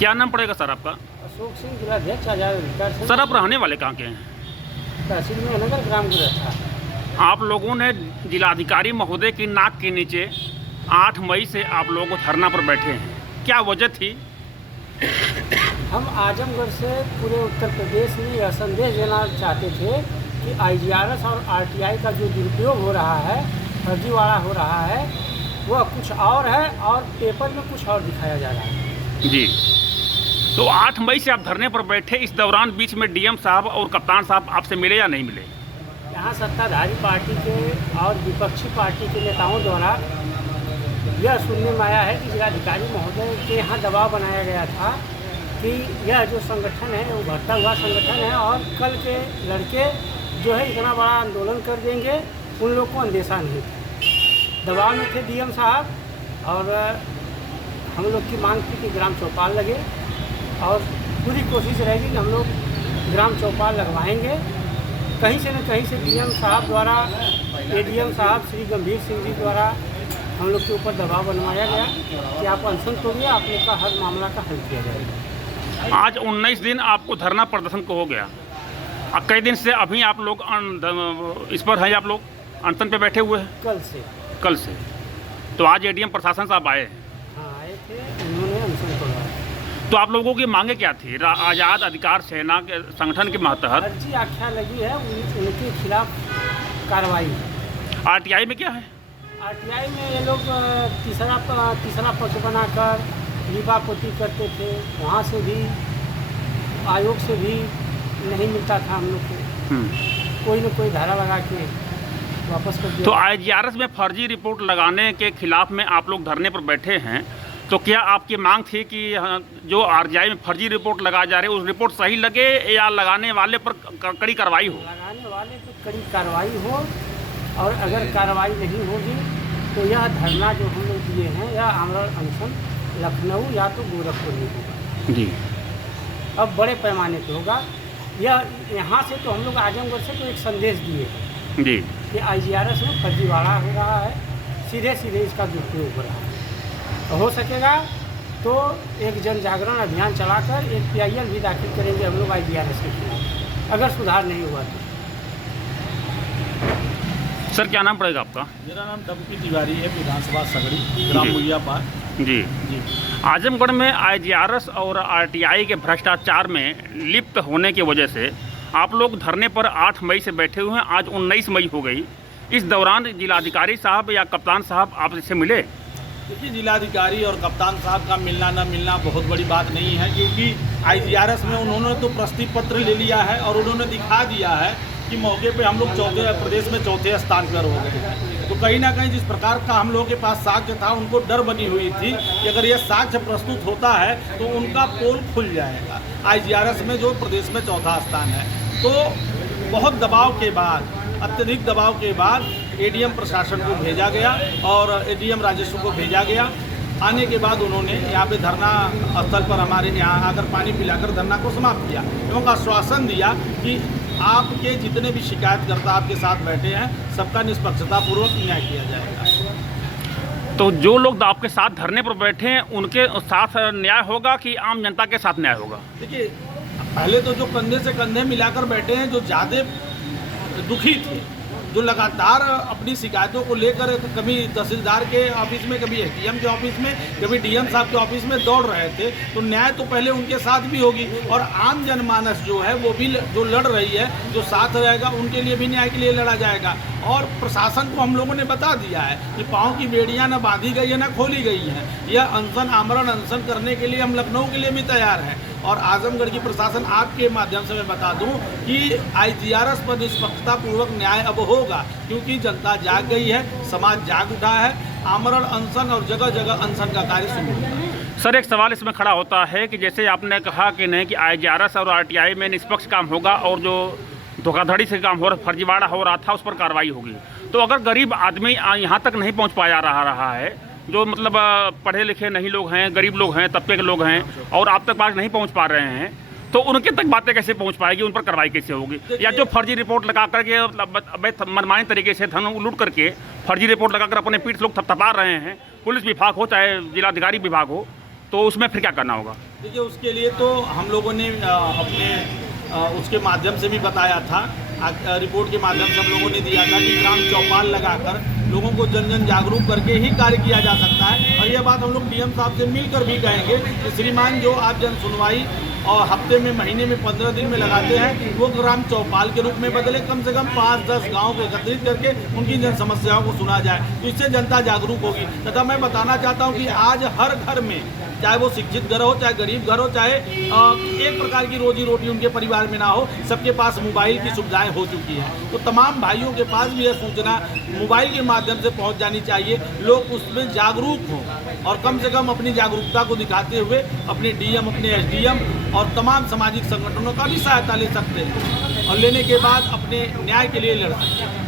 क्या नाम पड़ेगा सर आपका? अशोक सिंह, जिलाध्यक्ष आजाद अधिकार संघ। सर आप रहने वाले कहाँ के हैं? तहसील में नगर ग्राम गुरथा। आप लोगों ने जिलाधिकारी महोदय की नाक के नीचे 8 मई से आप लोगों को धरना पर बैठे हैं, क्या वजह थी? हम आजमगढ़ से पूरे उत्तर प्रदेश में यह संदेश देना चाहते थे कि IGRS और RTI का जो दुरुपयोग हो रहा है, फर्जीवाड़ा हो रहा है, वह कुछ और है और पेपर में कुछ और दिखाया जा रहा है। जी, तो 8 मई से आप धरने पर बैठे, इस दौरान बीच में DM साहब और कप्तान साहब आपसे मिले या नहीं मिले? यहाँ सत्ताधारी पार्टी के और विपक्षी पार्टी के नेताओं द्वारा यह सुनने में आया है कि जिलाधिकारी महोदय के यहाँ दबाव बनाया गया था कि यह जो संगठन है वो बढ़ता हुआ संगठन है और कल के लड़के जो है इतना बड़ा आंदोलन कर देंगे, उन लोग को अंदेशा नहीं था। दबाव में थे DM साहब और हम लोग की मांग थी कि ग्राम चौपाल लगे और पूरी कोशिश रहेगी कि हम लोग ग्राम चौपाल लगवाएंगे। कहीं से न कहीं से DM साहब द्वारा, ADM साहब श्री गंभीर सिंह जी द्वारा हम लोग के ऊपर दबाव बनवाया गया कि आप अनशन तोड़िए, आप लोग का हर मामला का हल किया जाएगा। आज 19 दिन आपको धरना प्रदर्शन को हो गया। अब कई दिन से अभी आप लोग इस पर हैं, आप लोग अनशन पे बैठे हुए हैं कल से। तो आज ADM प्रशासन साहब आए हैं। हाँ, आए थे, उन्होंने अनशन तोड़वाया। तो आप लोगों की मांगे क्या थी? आज़ाद अधिकार सेना के संगठन के महतहत अर्जी आख्या लगी है, उनके खिलाफ कार्रवाई। RTI में क्या है? RTI में ये लोग तीसरा पक्ष बनाकर लीपापोती करते थे, वहाँ से भी आयोग से भी नहीं मिलता था हम लोग को, कोई न कोई धारा लगा के वापस कर दिया। तो IGRS में फर्जी रिपोर्ट लगाने के खिलाफ में आप लोग धरने पर बैठे हैं, तो क्या आपकी मांग थी कि जो RTI में फर्जी रिपोर्ट लगाया जा रही है उस रिपोर्ट सही लगे या लगाने वाले पर कड़ी कार्रवाई हो? लगाने वाले पर कड़ी कार्रवाई हो, और अगर कार्रवाई नहीं होगी तो यह धरना जो हम लोग दिए हैं, यह आमरण अनशन लखनऊ या तो गोरखपुर में होगा जी। अब बड़े पैमाने पर होगा। यह यहाँ से तो हम लोग आजमगढ़ से तो एक संदेश दिए जी कि IGRS में फर्जीवाड़ा हो रहा है, सीधे इसका दुरुपयोग हो रहा है। तो हो सकेगा तो एक जन जागरण अभियान चलाकर एक PIL भी दाखिल करेंगे हम लोग IGRS के खिलाफ, अगर सुधार नहीं हुआ तो। सर क्या नाम पड़ेगा आपका? मेरा नाम डब्बू तिवारी है, विधानसभा सगड़ी, ग्राम मुइयापार। जी जी। आजमगढ़ में IGRS और RTI के भ्रष्टाचार में लिप्त होने की वजह से आप लोग धरने पर 8 मई से बैठे हुए हैं। आज 19 मई हो गई। इस दौरान जिलाधिकारी साहब या कप्तान साहब आपसे मिले? देखिए, जिलाधिकारी और कप्तान साहब का मिलना न मिलना बहुत बड़ी बात नहीं है, क्योंकि IGRS में उन्होंने तो प्रशस्ति पत्र ले लिया है और उन्होंने दिखा दिया है कि मौके पे हम लोग प्रदेश में चौथे स्थान पर हो गए हैं। तो कहीं ना कहीं जिस प्रकार का हम लोगों के पास साक्ष्य था, उनको डर बनी हुई थी कि अगर यह साक्ष्य प्रस्तुत होता है तो उनका पोल खुल जाएगा IGRS में जो प्रदेश में चौथा स्थान है। तो बहुत दबाव के बाद, अत्यधिक दबाव के बाद ADM प्रशासन को भेजा गया और ADM राजस्व को भेजा गया। आने के बाद उन्होंने यहाँ पे धरना स्थल पर हमारे यहाँ आकर पानी पिलाकर धरना को समाप्त किया एवं आश्वासन दिया कि आपके जितने भी शिकायतकर्ता आपके साथ बैठे हैं, सबका निष्पक्षतापूर्वक न्याय किया जाएगा। तो जो लोग आपके साथ धरने पर बैठे हैं उनके साथ न्याय होगा कि आम जनता के साथ न्याय होगा? देखिए, पहले तो जो कंधे से कंधे मिलाकर बैठे हैं, जो ज़्यादा दुखी थे, जो लगातार अपनी शिकायतों को लेकर कभी तहसीलदार के ऑफिस में, कभी SDM के ऑफिस में, कभी DM साहब के ऑफिस में दौड़ रहे थे, तो न्याय तो पहले उनके साथ भी होगी और आम जनमानस जो है वो भी जो लड़ रही है, जो साथ रहेगा, उनके लिए भी न्याय के लिए लड़ा जाएगा। और प्रशासन को हम लोगों ने बता दिया है कि पाँव की बेड़ियाँ न बांधी गई है न खोली गई हैं। यह अनशन, आमरण अनशन करने के लिए हम लखनऊ के लिए भी तैयार हैं। और आजमगढ़ की प्रशासन आपके माध्यम से मैं बता दूं कि IGRS पर निष्पक्षतापूर्वक न्याय अब होगा, क्योंकि जनता जाग गई है, समाज जाग उठा है। आमरण अनशन और जगह जगह अनशन का कार्य शुरू होगा। सर एक सवाल इसमें खड़ा होता है कि जैसे आपने कहा कि नहीं कि IGRS और RTI में निष्पक्ष काम होगा और जो धोखाधड़ी से काम हो रहा, फर्जीवाड़ा हो रहा था, उस पर कार्रवाई होगी। तो अगर गरीब आदमी यहाँ तक नहीं पहुँच पाया रहा है, जो मतलब पढ़े लिखे नहीं लोग हैं, गरीब लोग हैं, तबके के लोग हैं और आप तक पास नहीं पहुँच पा रहे हैं, तो उनके तक बातें कैसे पहुंच पाएगी, उन पर कार्रवाई कैसे होगी? या जो फर्जी रिपोर्ट लगा करके मनमानी तरीके से धन लूट करके फर्जी रिपोर्ट लगाकर अपने पीठ लोग थपथपा रहे हैं, पुलिस विभाग हो चाहे जिलाधिकारी विभाग हो, तो उसमें फिर क्या करना होगा? देखिए उसके लिए तो हम लोगों ने अपने उसके माध्यम से भी बताया था, रिपोर्ट के माध्यम से हम लोगों ने दिया था कि ग्राम चौपाल लगाकर लोगों को जन जन जागरूक करके ही कार्य किया जा सकता है। और यह बात हम लोग डीएम साहब से मिलकर भी कहेंगे कि श्रीमान जो आप जन सुनवाई और हफ्ते में महीने में 15 दिन में लगाते हैं वो ग्राम चौपाल के रूप में बदले, कम से कम 5-10 गाँव को एकत्रित करके उनकी जन समस्याओं को सुना जाए, तो इससे जनता जागरूक होगी। तथा मैं बताना चाहता हूँ कि आज हर घर में, चाहे वो शिक्षित घर हो, चाहे गरीब घर हो, चाहे एक प्रकार की रोजी रोटी उनके परिवार में ना हो, सबके पास मोबाइल की सुविधाएं हो चुकी हैं। तो तमाम भाइयों के पास भी यह सूचना मोबाइल के माध्यम से पहुंच जानी चाहिए, लोग उसमें जागरूक हों और कम से कम अपनी जागरूकता को दिखाते हुए अपने डीएम, अपने एसडीएम और तमाम सामाजिक संगठनों का भी सहायता ले सकते हैं और लेने के बाद अपने न्याय के लिए लड़ सकते हैं।